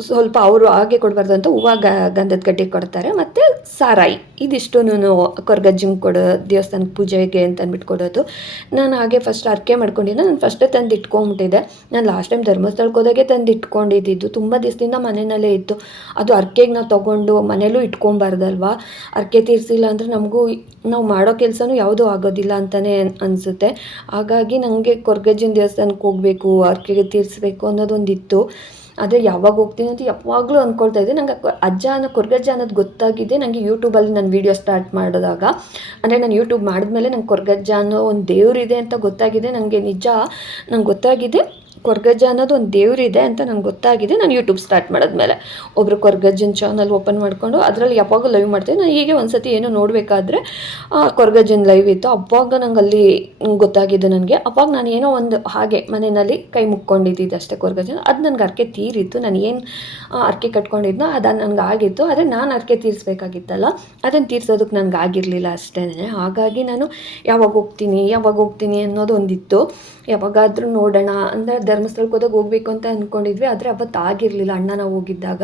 ಸ್ವಲ್ಪ ಅವರು ಹಾಗೆ ಕೊಡಬಾರ್ದು ಅಂತ ಹೂವು ಗಂಧದ ಕಡ್ಡಿ ಕೊಡ್ತಾರೆ, ಮತ್ತು ಸಾರಾಯಿ. ಇದಿಷ್ಟು ಕೊರಗಜ್ಜಂಗೆ ಕೊಡೋ ದೇವಸ್ಥಾನಕ್ಕೆ ಪೂಜೆಗೆ ಅಂತ ಅಂದ್ಬಿಟ್ಟು ಕೊಡೋದು. ನಾನು ಹಾಗೆ ಫಸ್ಟ್ ಅರ್ಕೆ ಮಾಡ್ಕೊಂಡಿದ್ದೆ. ನಾನು ಫಸ್ಟೇ ತಂದು ಇಟ್ಕೊಂಬಿಟ್ಟಿದ್ದೆ. ನಾನು ಲಾಸ್ಟ್ ಟೈಮ್ ಧರ್ಮಸ್ಥಳಕ್ಕೆ ಹೋದಾಗೆ ತಂದು ಇಟ್ಕೊಂಡಿದ್ದು ತುಂಬ ದಿವಸದಿಂದ ಮನೆಯಲ್ಲೇ ಇತ್ತು. ಅದು ಅರ್ಕೆಗೆ ನಾವು ತೊಗೊಂಡು ಮನೇಲೂ ಇಟ್ಕೊಬಾರ್ದಲ್ವ. ಅರ್ಕೆ ತೀರಿಸಿಲ್ಲ ಅಂದರೆ ನಮಗೂ ನಾವು ಮಾಡೋ ಕೆಲಸನೂ ಯಾವುದೂ ಆಗೋದಿಲ್ಲ ಅಂತಲೇ ಅನಿಸುತ್ತೆ. ಹಾಗಾಗಿ ನನಗೆ ಕೊರಗಜ್ಜನ ದೇವಸ್ಥಾನಕ್ಕೆ ಹೋಗಬೇಕು, ಅರ್ಕೆಗೆ ತೀರಿಸ್ಬೇಕು ಅನ್ನೋದೊಂದಿತ್ತು. ಆದರೆ ಯಾವಾಗ ಹೋಗ್ತೀನಿ ಅಂತ ಯಾವಾಗಲೂ ಅಂದ್ಕೊಳ್ತಾ ಇದ್ದೆ. ನಂಗೆ ಕೊರಗಜ್ಜ ಅನ್ನೋದು ಗೊತ್ತಾಗಿದೆ ನನಗೆ ಯೂಟ್ಯೂಬಲ್ಲಿ ನಾನು ವೀಡಿಯೋ ಸ್ಟಾರ್ಟ್ ಮಾಡಿದಾಗ. ಅಂದರೆ ನಾನು ಯೂಟ್ಯೂಬ್ ಮಾಡಿದ್ಮೇಲೆ ನಂಗೆ ಕೊರಗಜ್ಜ ಅನ್ನೋ ಒಂದು ದೇವರಿದೆ ಅಂತ ಗೊತ್ತಾಗಿದೆ. ನನಗೆ ನಿಜ ನಂಗೆ ಗೊತ್ತಾಗಿದೆ ಕೊರಗಜ್ಜ ಅನ್ನೋದು ಒಂದು ದೇವರಿದೆ ಅಂತ ನಂಗೆ ಗೊತ್ತಾಗಿದೆ ನಾನು ಯೂಟ್ಯೂಬ್ ಸ್ಟಾರ್ಟ್ ಮಾಡಿದ್ಮೇಲೆ. ಒಬ್ಬರು ಕೊರಗಜ್ಜನ ಚಾನಲ್ ಓಪನ್ ಮಾಡಿಕೊಂಡು ಅದರಲ್ಲಿ ಯಾವಾಗೂ ಲೈವ್ ಮಾಡ್ತೀನಿ. ನಾನು ಹೀಗೆ ಒಂದು ಸತಿ ಏನೋ ನೋಡಬೇಕಾದ್ರೆ ಕೊರಗಜ್ಜನ ಲೈವ್ ಇತ್ತು. ಅವಾಗ ನಂಗೆ ಅಲ್ಲಿ ಗೊತ್ತಾಗಿದ್ದು ನನಗೆ. ಅವಾಗ ನಾನು ಏನೋ ಒಂದು ಹಾಗೆ ಮನೆಯಲ್ಲಿ ಕೈ ಮುಕ್ಕೊಂಡಿದ್ದಿದ್ದು ಅಷ್ಟೇ ಕೊರಗಜ್ಜನ. ಅದು ನನಗೆ ಅರ್ಕೆ ತೀರಿತ್ತು. ನಾನು ಏನು ಅರ್ಕೆ ಕಟ್ಕೊಂಡಿದ್ನೋ ಅದು ನನಗೆ ಆಗಿತ್ತು. ಆದರೆ ನಾನು ಅರ್ಕೆ ತೀರಿಸ್ಬೇಕಾಗಿತ್ತಲ್ಲ, ಅದನ್ನು ತೀರ್ಸೋದಕ್ಕೆ ನನಗೆ ಆಗಿರಲಿಲ್ಲ ಅಷ್ಟೇ. ಹಾಗಾಗಿ ನಾನು ಯಾವಾಗ ಹೋಗ್ತೀನಿ ಅನ್ನೋದು ಒಂದಿತ್ತು. ಯಾವಾಗಾದರೂ ನೋಡೋಣ ಅಂದರೆ ಧರ್ಮಸ್ಥಳಕ್ಕೆ ಹೋದಾಗ ಹೋಗಬೇಕು ಅಂತ ಅಂದ್ಕೊಂಡಿದ್ವಿ. ಆದರೆ ಅವತ್ತು ಆಗಿರಲಿಲ್ಲ. ಅಣ್ಣ ನಾವು ಹೋಗಿದ್ದಾಗ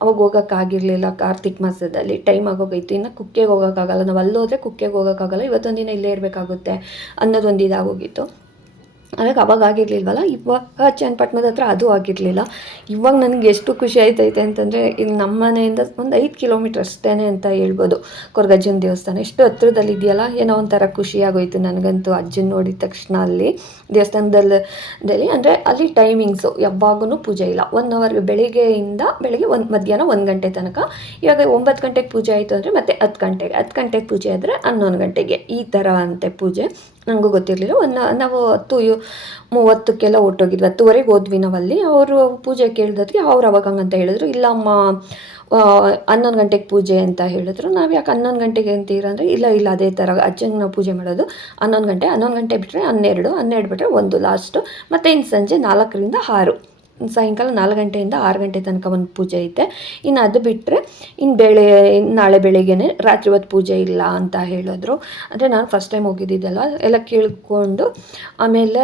ಅವಾಗ ಹೋಗೋಕ್ಕಾಗಿರಲಿಲ್ಲ. ಕಾರ್ತಿಕ್ ಮಾಸದಲ್ಲಿ ಟೈಮ್ ಆಗೋಗೈತು. ಇನ್ನು ಕುಕ್ಕೆಗೆ ಹೋಗೋಕ್ಕಾಗಲ್ಲ, ನಾವು ಅಲ್ಲೋದ್ರೆ ಕುಕ್ಕೆಗೆ ಹೋಗೋಕ್ಕಾಗಲ್ಲ, ಇವತ್ತೊಂದಿನ ಇಲ್ಲೇ ಇರಬೇಕಾಗುತ್ತೆ ಅನ್ನೋದೊಂದು ಇದಾಗೋಗಿತ್ತು. ಅದಕ್ಕೆ ಅವಾಗ ಆಗಿರಲಿಲ್ವಲ್ಲ, ಇವಾಗ ಚನ್ನಪಟ್ಟಣದ ಹತ್ರ ಅದು ಆಗಿರಲಿಲ್ಲ. ಇವಾಗ ನನಗೆ ಎಷ್ಟು ಖುಷಿ ಆಯ್ತೈತೆ ಅಂತಂದರೆ, ಇಲ್ಲಿ ನಮ್ಮ ಮನೆಯಿಂದ ಒಂದು 5 ಕಿಲೋಮೀಟ್ರ್ ಅಷ್ಟೇ ಅಂತ ಹೇಳ್ಬೋದು ಕೊರಗಜ್ಜನ ದೇವಸ್ಥಾನ. ಎಷ್ಟು ಹತ್ರದಲ್ಲಿ ಇದೆಯಲ್ಲ, ಏನೋ ಒಂಥರ ಖುಷಿಯಾಗೋಯ್ತು ನನಗಂತೂ ಅಜ್ಜನ ನೋಡಿದ ತಕ್ಷಣ. ಅಲ್ಲಿ ದೇವಸ್ಥಾನದಲ್ಲಿ ಅಂದರೆ ಅಲ್ಲಿ ಟೈಮಿಂಗ್ಸು ಯಾವಾಗೂ ಪೂಜೆ ಇಲ್ಲ. 1 ಅವರ್ ಬೆಳಿಗ್ಗೆ ಮಧ್ಯಾಹ್ನ 1 ಗಂಟೆ ತನಕ. ಇವಾಗ 9 ಗಂಟೆಗೆ ಪೂಜೆ ಆಯಿತು ಅಂದರೆ ಮತ್ತೆ 10 ಗಂಟೆಗೆ ಪೂಜೆ ಆದರೆ 11 ಗಂಟೆಗೆ, ಈ ಥರ ಅಂತೆ ಪೂಜೆ. ನನಗೂ ಗೊತ್ತಿರಲಿಲ್ಲ. ನಾವು 10:30ಕ್ಕೆಲ್ಲ ಹೊರಟೋಗಿದ್ವಿ, 10:30ಗೆ ಹೋದ್ವಿ ನಾವಲ್ಲಿ. ಅವರು ಪೂಜೆ ಕೇಳಿದ್ರಿ, ಅವ್ರು ಅವಾಗ ಹಂಗಂತ ಹೇಳಿದ್ರು, ಇಲ್ಲಮ್ಮ 11 ಗಂಟೆಗೆ ಪೂಜೆ ಅಂತ ಹೇಳಿದ್ರು. ನಾವು ಯಾಕೆ 11 ಗಂಟೆಗೆ ಅಂತೀರ ಅಂದರೆ, ಇಲ್ಲ ಅದೇ ಥರ ಅಜ್ಜಂಗೆ ನಾವು ಪೂಜೆ ಮಾಡೋದು 11 ಗಂಟೆ ಬಿಟ್ಟರೆ 12 ಬಿಟ್ಟರೆ 1 ಲಾಸ್ಟು. ಮತ್ತು ಇನ್ನು ಸಂಜೆ 4ರಿಂದ 6, ಸಾಯಂಕಾಲ 4 ಗಂಟೆಯಿಂದ 6 ಗಂಟೆ ತನಕ ಒಂದು ಪೂಜೆ ಐತೆ. ಇನ್ನು ಅದು ಬಿಟ್ಟರೆ ನಾಳೆ ಬೆಳಗ್ಗೆನೇ ರಾತ್ರಿ ಹೊತ್ತು ಪೂಜೆ ಇಲ್ಲ ಅಂತ ಹೇಳಿದ್ರು. ಅಂದರೆ ನಾನು ಫಸ್ಟ್ ಟೈಮ್ ಹೋಗಿದ್ದಿದ್ದಲ್ಲ, ಎಲ್ಲ ಕೇಳಿಕೊಂಡು ಆಮೇಲೆ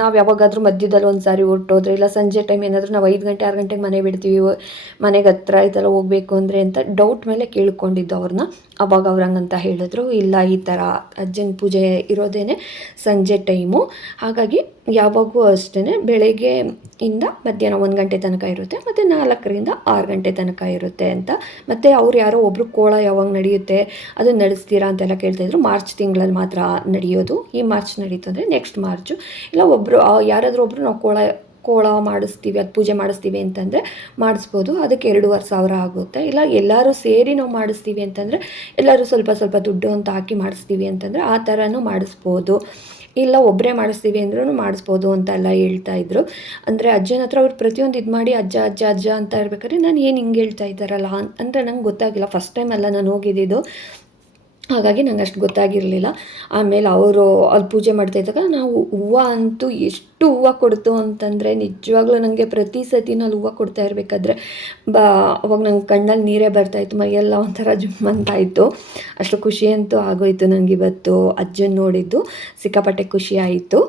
ನಾವು ಯಾವಾಗಾದರೂ ಮಧ್ಯದಲ್ಲಿ ಒಂದು ಸಾರಿ ಹೊರಟೋದ್ರೆ, ಇಲ್ಲ ಸಂಜೆ ಟೈಮ್ ಏನಾದರೂ ನಾವು 5 ಗಂಟೆ 6 ಗಂಟೆಗೆ ಮನೆ ಬಿಡ್ತೀವಿ, ಮನೆಗೆ ಹತ್ರ ಇದೆಲ್ಲ ಹೋಗಬೇಕು ಅಂದರೆ ಅಂತ ಡೌಟ್ ಮೇಲೆ ಕೇಳ್ಕೊಂಡಿದ್ದು ಅವ್ರನ್ನ. ಅವಾಗ ಅವ್ರು ಹಂಗಂತ ಹೇಳಿದ್ರು, ಇಲ್ಲ ಈ ಥರ ಅಜ್ಜನ ಪೂಜೆ ಇರೋದೇ ಸಂಜೆ ಟೈಮು, ಹಾಗಾಗಿ ಯಾವಾಗೂ ಅಷ್ಟೇ ಬೆಳಗ್ಗೆಯಿಂದ ಮಧ್ಯಾಹ್ನ 1 ಗಂಟೆ ತನಕ ಇರುತ್ತೆ, ಮತ್ತು 4ರಿಂದ 6 ಗಂಟೆ ತನಕ ಇರುತ್ತೆ ಅಂತ. ಮತ್ತು ಅವ್ರು ಯಾರೋ ಒಬ್ಬರು ಕೋಳ ಯಾವಾಗ ನಡೆಯುತ್ತೆ ಅದನ್ನು ನಡೆಸ್ತೀರಾ ಅಂತೆಲ್ಲ ಕೇಳ್ತಾಯಿದ್ರು. ಮಾರ್ಚ್ ತಿಂಗಳಲ್ಲಿ ಮಾತ್ರ ನಡೆಯೋದು. ಈ ಮಾರ್ಚ್ ನಡೀತು ಅಂದರೆ ನೆಕ್ಸ್ಟ್ ಮಾರ್ಚು. ಇಲ್ಲ ಯಾರಾದರೂ ಒಬ್ಬರು ನಾವು ಕೋಳ ಮಾಡಿಸ್ತೀವಿ, ಅದು ಪೂಜೆ ಮಾಡಿಸ್ತೀವಿ ಅಂತಂದರೆ ಮಾಡಿಸ್ಬೋದು. ಅದಕ್ಕೆ 2,500 ಆಗುತ್ತೆ. ಇಲ್ಲ ಎಲ್ಲರೂ ಸೇರಿ ನಾವು ಮಾಡಿಸ್ತೀವಿ ಅಂತಂದರೆ, ಎಲ್ಲರೂ ಸ್ವಲ್ಪ ಸ್ವಲ್ಪ ದುಡ್ಡು ಅಂತ ಹಾಕಿ ಮಾಡಿಸ್ತೀವಿ ಅಂತಂದರೆ ಆ ಥರನೂ ಮಾಡಿಸ್ಬೋದು. ಇಲ್ಲ ಒಬ್ಬರೇ ಮಾಡಿಸ್ತೀವಿ ಅಂದ್ರೂ ಮಾಡಿಸ್ಬೋದು ಅಂತೆಲ್ಲ ಹೇಳ್ತಾಯಿದ್ರು. ಅಂದರೆ ಅಜ್ಜನ ಹತ್ರ ಅವ್ರು ಪ್ರತಿಯೊಂದು ಇದು ಮಾಡಿ ಅಜ್ಜ ಅಂತ ಇರ್ಬೇಕಾದ್ರೆ ನಾನು ಏನು ಹಿಂಗೆ ಹೇಳ್ತಾ ಇದ್ದಾರಲ್ಲ ಅಂದರೆ ನಂಗೆ ಗೊತ್ತಾಗಿಲ್ಲ. ಫಸ್ಟ್ ಟೈಮ್ ಅಲ್ಲ ನಾನು ಹೋಗಿದ್ದಿದ್ದು, ಹಾಗಾಗಿ ನಂಗೆ ಅಷ್ಟು ಗೊತ್ತಾಗಿರಲಿಲ್ಲ. ಆಮೇಲೆ ಅವರು ಅಲ್ಲಿ ಪೂಜೆ ಮಾಡ್ತಾಯಿದ್ದಾಗ ನಾವು ಹೂವು ಅಂತೂ ಎಷ್ಟು ಹೂವು ಕೊಡ್ತು ಅಂತಂದರೆ, ನಿಜವಾಗ್ಲೂ ನನಗೆ ಪ್ರತಿ ಸತಿನೂ ಅಲ್ಲಿ ಹೂವು ಕೊಡ್ತಾ ಇರಬೇಕಾದ್ರೆ ಅವಾಗ ನಂಗೆ ಕಣ್ಣಲ್ಲಿ ನೀರೇ ಬರ್ತಾಯಿತ್ತು, ಮೈಯೆಲ್ಲ ಒಂಥರ ಜುಮ್ಮಂತಾಯಿತು. ಅಷ್ಟು ಖುಷಿ ಅಂತೂ ಆಗೋಯಿತು ನನಗೆ ಇವತ್ತು ಅಜ್ಜನ ನೋಡಿದ್ದು, ಸಿಕ್ಕಾಪಟ್ಟೆ ಖುಷಿ ಆಯಿತು.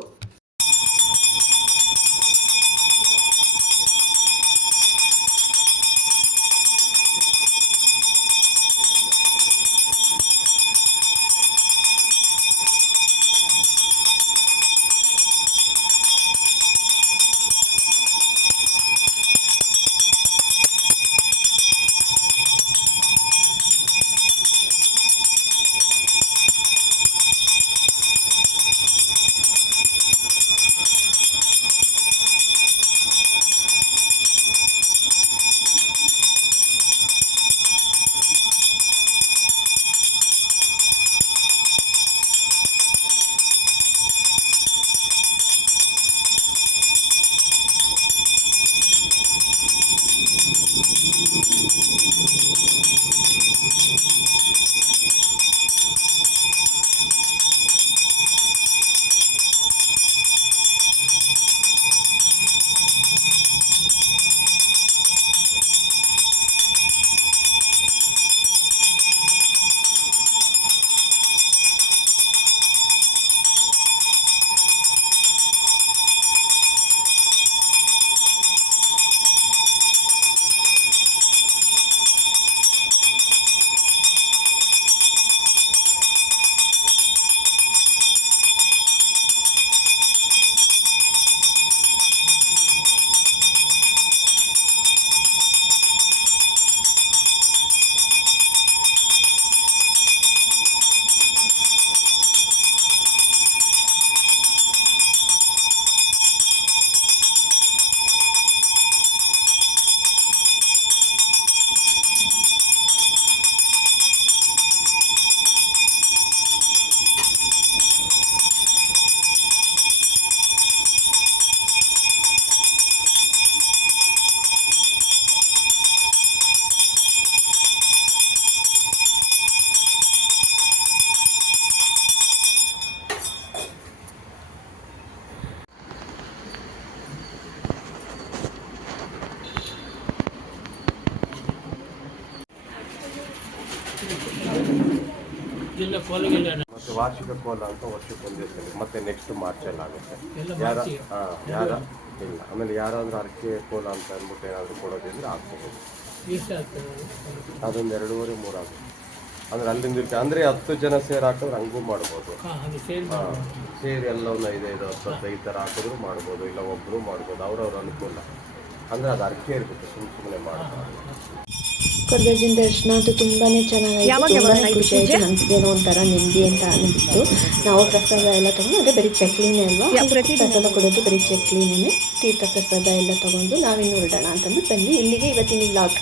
ಮತ್ತು ವಾರ್ಷಿಕ ಕೋಲ ಅಂತ ವರ್ಷಕ್ಕೊಂದಿರ್ತದೆ, ಮತ್ತೆ ನೆಕ್ಸ್ಟ್ ಮಾರ್ಚಲ್ಲಿ ಆಗುತ್ತೆ. ಯಾರ ಇಲ್ಲ, ಆಮೇಲೆ ಯಾರಾದರೂ ಅರಕೆ ಕೋಲ ಅಂತ ಅಂದ್ಬಿಟ್ಟು ಏನಾದರೂ ಕೊಡೋದಿದ್ರೆ ಆಗ್ತದೆ. ಅದೊಂದು 2.5-3 ಆಗುತ್ತೆ. ಅಂದ್ರೆ ಅಲ್ಲಿಂದ ಇರ್ತೀವಿ ಅಂದರೆ 10 ಜನ ಸೇರಿ ಹಾಕಿದ್ರೆ ಹಂಗೂ ಮಾಡ್ಬೋದು. ಸೇರಿ ಎಲ್ಲವನ್ನ 5-5 10 ಈ ಥರ ಹಾಕಿದ್ರು ಮಾಡ್ಬೋದು, ಇಲ್ಲ ಒಬ್ಬರು ಮಾಡ್ಬೋದು, ಅವ್ರವ್ರ ಅನುಕೂಲ. ಅಂದರೆ ಅದು ಅರ್ಕೆ ಇರಬೇಕು, ಸುಮ್ಮನೆ ಮಾಡಬಾರ್ದು. ಕೊರಗಜ್ಜನ ದರ್ಶನ ಅಂತೂ ತುಂಬಾ ಚೆನ್ನಾಗಾಯಿತು, ತುಂಬಾ ಖುಷಿ ಆಯಿತು. ನನಗೇನೋ ಒಂಥರ ನೆಮ್ಮದಿ ಅಂತ ಅನಿಸ್ತು. ನಾವು ಪ್ರಸಾದ ಎಲ್ಲ ತೊಗೊಂಡು, ಅದೇ ಬರೀ ಚಕ್ಲಿನೇ ಅಲ್ವಾ, ಪ್ರಸಾದ ಕೊಡೋದು ಬರೀ ಚಕ್ಲಿನೇ, ತೀರ್ಥ ಪ್ರಸಾದ ಎಲ್ಲ ತೊಗೊಂಡು ನಾವಿನ್ನು ಹೊರಡೋಣ ಅಂತಂದು ಬಂದ್ವಿ. ಇಲ್ಲಿಗೆ ಇವತ್ತಿನ ವ್ಲಾಗ್.